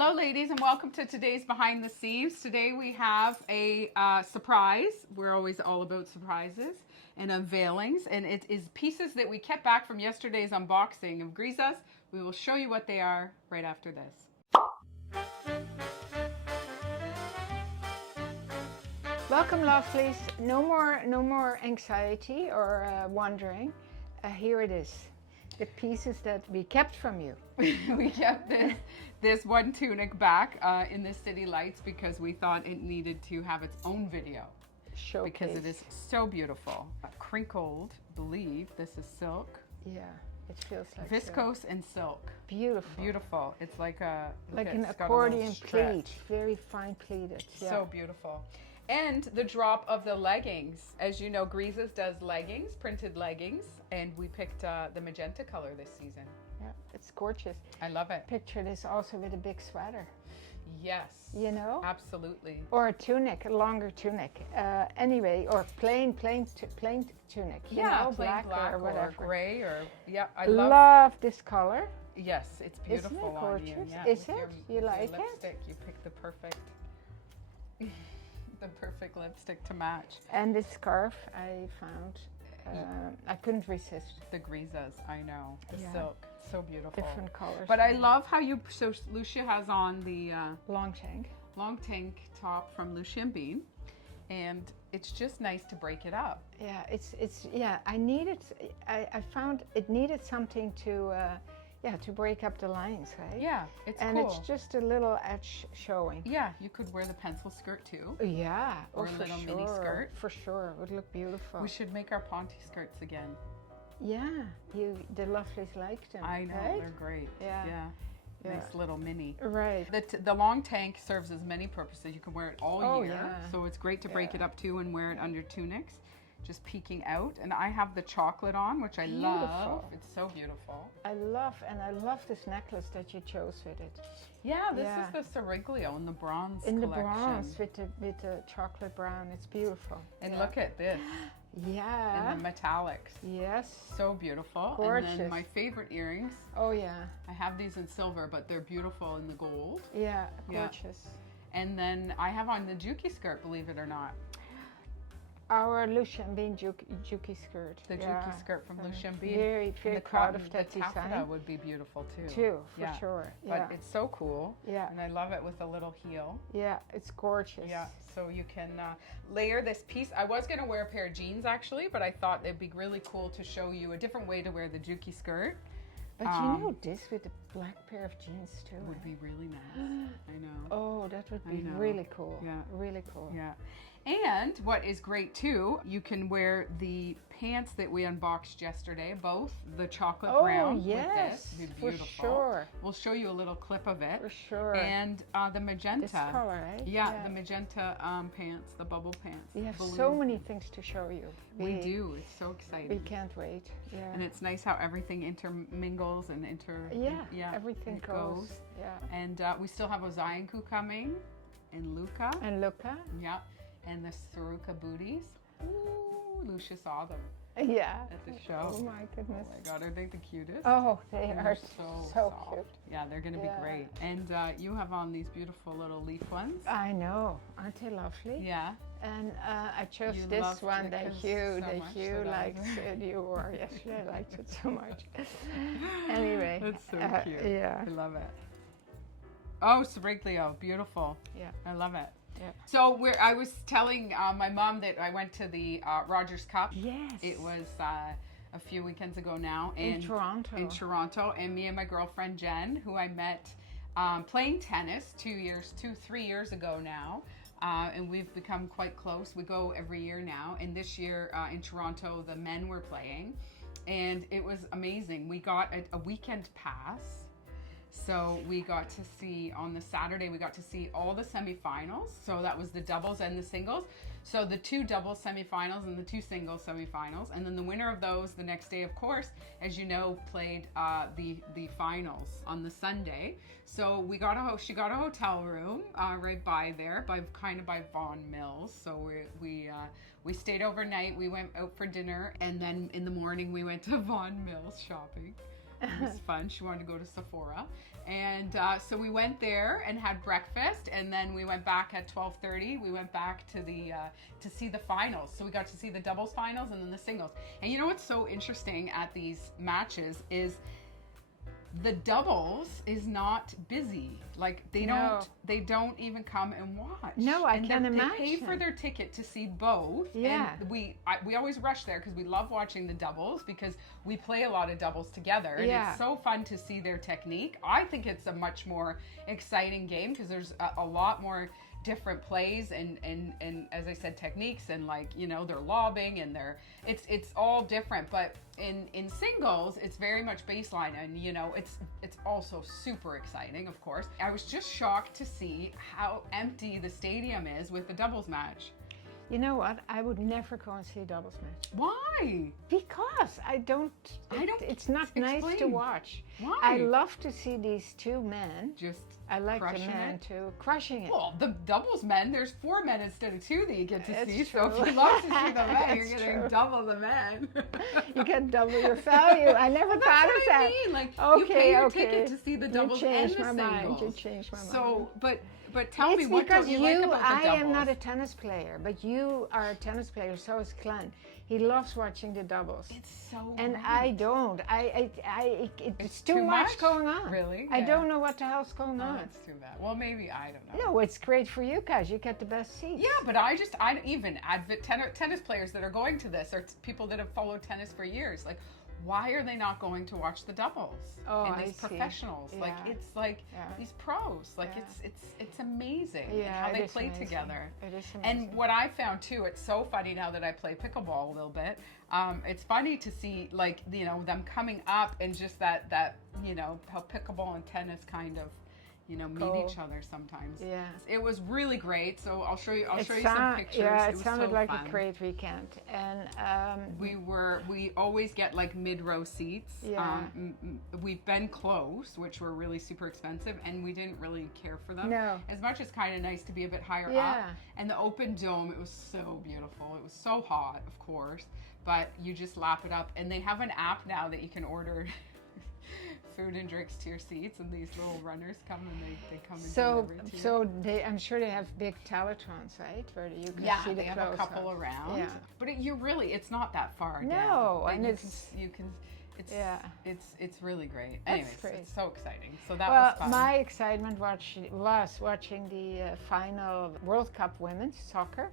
Hello ladies and welcome to today's Behind the Scenes. Today we have a surprise. We're always all about surprises and unveilings, and it is pieces that we kept back from yesterday's unboxing of Grizas. We will show you what they are right after this. Welcome lovelies. No more anxiety or wondering. Here it is. The pieces that we kept from you. We kept this one tunic back in the City Lights because we thought it needed to have its own video. Showcase. Because it is so beautiful. Crinkled, believe. This is silk. Yeah, it feels like viscose silk. and silk. Beautiful. Beautiful. It's like a an accordion pleat. Very fine pleated. Yeah. So beautiful. And the drop of the leggings. As you know, Grizas does leggings, printed leggings, and we picked the magenta color this season. Yeah, it's gorgeous. I love it. Picture this also with a big sweater. Yes. You know? Absolutely. Or a tunic, a longer tunic. Anyway, or plain tunic. You know, plain black or whatever. Or gray or, yeah, I love this color. Yes, it's beautiful. Isn't it gorgeous? On you. Yeah, Is it? You like your lipstick, it? You picked the perfect... the perfect lipstick to match. And this scarf I found, I couldn't resist. The Grizas, I know. The silk, so beautiful. Different colors. But I love how so Lousje has on the long tank top from Lousje and Bean, and it's just nice to break it up. Yeah, I found it needed something to break up the lines, right? Yeah, it's and cool. it's just a little edge showing. Yeah, you could wear the pencil skirt too. Yeah, or a little mini skirt. For sure, it would look beautiful. We should make our ponte skirts again. Yeah, the lovelies like them. I know, right? They're great. Yeah. Nice little mini. Right. The long tank serves as many purposes. You can wear it all year. Yeah. So it's great to break it up too and wear it under tunics. Just peeking out. And I have the chocolate on, which I love. It's so beautiful. I love this necklace that you chose with it. Yeah, this is the Seraglio in the bronze in collection. The bronze with the chocolate brown. It's beautiful. And look at this. Yeah. And the metallics. Yes. So beautiful. Gorgeous. And then my favorite earrings. Oh yeah. I have these in silver, but they're beautiful in the gold. Yeah, gorgeous. Yeah. And then I have on the Juki skirt, believe it or not. Our Lousje and Bean Juki skirt. The Juki skirt from Lousje and Bean. Very proud of that design. The taffeta would be beautiful too. For sure. Yeah. But it's so cool. Yeah. And I love it with a little heel. Yeah, it's gorgeous. Yeah, so you can layer this piece. I was going to wear a pair of jeans actually, but I thought it'd be really cool to show you a different way to wear the Juki skirt. But you know this with a black pair of jeans too. Would be really nice. I know. Oh, that would be really cool. Yeah. Really cool. Yeah. And what is great too, you can wear the pants that we unboxed yesterday, both the chocolate brown with this. It'd be beautiful. For sure. We'll show you a little clip of it. For sure. And the magenta. This color, right? Yeah, the magenta pants, the bubble pants. We have so many things to show you. We do. It's so exciting. We can't wait. Yeah. And it's nice how everything intermingles and everything goes. Yeah. And we still have Ozayanku coming, and Luca. Yeah. And the Saruka booties. Ooh, Lousje saw them. Yeah. At the show. Oh my goodness. Oh my God, are they the cutest? Oh, they are so cute. Yeah, they're going to be great. And you have on these beautiful little leaf ones. I know. Aren't they lovely? Yeah. And I chose this one that Hugh likes it. You wore yesterday. I liked it so much. Anyway. That's so cute. Yeah. I love it. Oh, Seraglio. Beautiful. Yeah. I love it. Yeah. So I was telling my mom that I went to the Rogers Cup. Yes. It was a few weekends ago now. In Toronto. In Toronto. And me and my girlfriend Jen, who I met playing tennis 3 years ago now. And we've become quite close. We go every year now. And this year in Toronto, the men were playing. And it was amazing. We got a weekend pass. So we got to see, on the Saturday, we got to see all the semifinals. So that was the doubles and the singles. So the 2 doubles semifinals and the 2 singles semifinals. And then the winner of those the next day, of course, as you know, played the finals on the Sunday. So she got a hotel room right by there, kind of by Vaughan Mills. So we stayed overnight. We went out for dinner. And then in the morning, we went to Vaughan Mills shopping. It was fun. She wanted to go to Sephora. And so we went there and had breakfast, and then we went back at 12:30. We went back to the to see the finals. So we got to see the doubles finals and then the singles. And you know what's so interesting at these matches is the doubles is not busy. Like they don't even come and watch. No, I can imagine. They pay for their ticket to see both. Yeah. And we always rush there because we love watching the doubles because we play a lot of doubles together. And it's so fun to see their technique. I think it's a much more exciting game because there's a lot more different plays and as I said, techniques, and like, you know, they're lobbing and it's all different. But in singles, it's very much baseline, and you know, it's also super exciting, of course. I was just shocked to see how empty the stadium is with the doubles match. You know what? I would never go and see a doubles match. Why? Because I don't. It's not nice to watch. Why? I love to see these two men. I like the men too, crushing it. Well, the doubles men, there's 4 men instead of 2 that you get to see. True. So if you love to see the men, you're getting double the men. You get double your value. I never thought of that. I mean. Like, okay, you pay your ticket to see the doubles and the singles. You changed my mind. So, but tell me, what don't you like about the doubles? I am not a tennis player, but you are a tennis player. So is Glenn. He loves watching the doubles. It's so and great. I don't. It's too much going on. Really? I don't know what the hell's going on. That's too bad. Well, maybe, I don't know. No, it's great for you guys. You get the best seats. Yeah, but I even tennis players that are going to this, or people that have followed tennis for years, like, why are they not going to watch the doubles? And these professionals, like, it's like these pros, like it's amazing how they play together. It is amazing. And what I found too, it's so funny now that I play pickleball a little bit. It's funny to see, like, you know, them coming up and just that you know, how pickleball and tennis kind of, you know, meet each other sometimes. Yeah. It was really great. So I'll show you some pictures. Yeah, it was sounded so like fun. a great weekend. And we always get like mid-row seats. Yeah. We've been close, which were really super expensive, and we didn't really care for them. No. As much as kind of nice to be a bit higher up. And the open dome, it was so beautiful. It was so hot, of course, but you just lap it up. And they have an app now that you can order food and drinks to your seats, and these little runners come and they come and deliver to you. So I'm sure they have big teletrons, right, where you can see the they have a couple around. Yeah, but it's not that far. No, down. and it's really great. Anyways, it's so exciting. So that was fun. My excitement was watching the final World Cup women's soccer,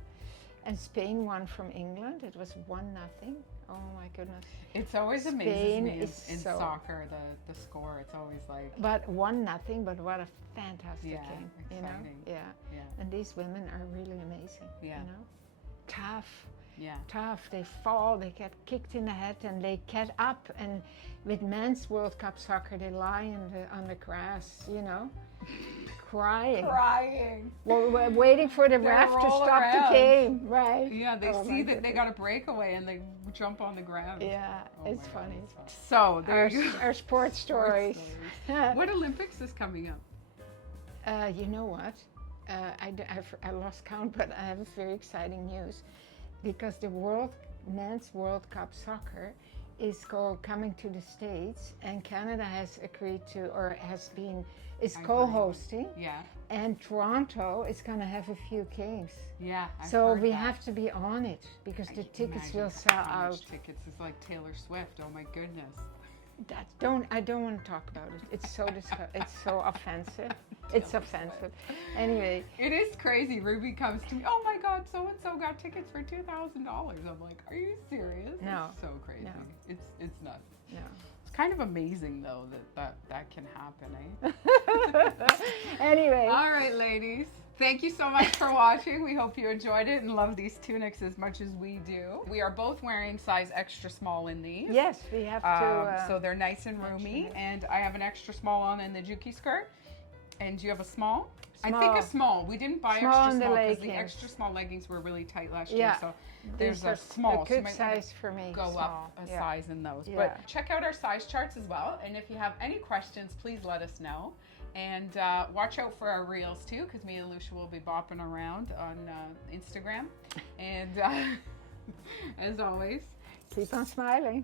and Spain won from England. It was 1-0. Oh my goodness. It's always amazes me in soccer, the score. It's always like... But 1-0, but what a fantastic game. Exciting. You know? Yeah. And these women are really amazing. Yeah. You know? Tough. Yeah. Tough. They fall, they get kicked in the head, and they get up. And with men's World Cup soccer, they lie on the grass, you know? Crying. Well, we're waiting for the ref to stop the game, right? Yeah, they see that they got a breakaway and they jump on the ground. Yeah, it's funny. So our sports stories. What Olympics is coming up? You know what? I lost count, but I have very exciting news, because the men's World Cup soccer is coming to the States, and Canada has agreed to, or is co-hosting. Yeah. And Toronto is going to have a few games. Yeah. So we have to be on it, because the tickets will sell out. Tickets is like Taylor Swift. Oh my goodness. I don't want to talk about it. It's so it's so offensive. It's offensive. Anyway. It is crazy. Ruby comes to me, oh my God, so-and-so got tickets for $2,000. I'm like, are you serious? No. It's so crazy. No. It's nuts. No. It's kind of amazing though that can happen, eh? Anyway. All right, ladies. Thank you so much for watching. We hope you enjoyed it and love these tunics as much as we do. We are both wearing size extra small in these. Yes, we have to. So they're nice and roomy. And I have an extra small on in the Juki skirt. And do you have a small? I think a small. We didn't buy extra small because the extra small leggings were really tight last year. So there's a small. A good size for me. Go up a size in those. But check out our size charts as well. And if you have any questions, please let us know. And watch out for our reels too, because me and Lousje will be bopping around on Instagram. And as always, keep on smiling.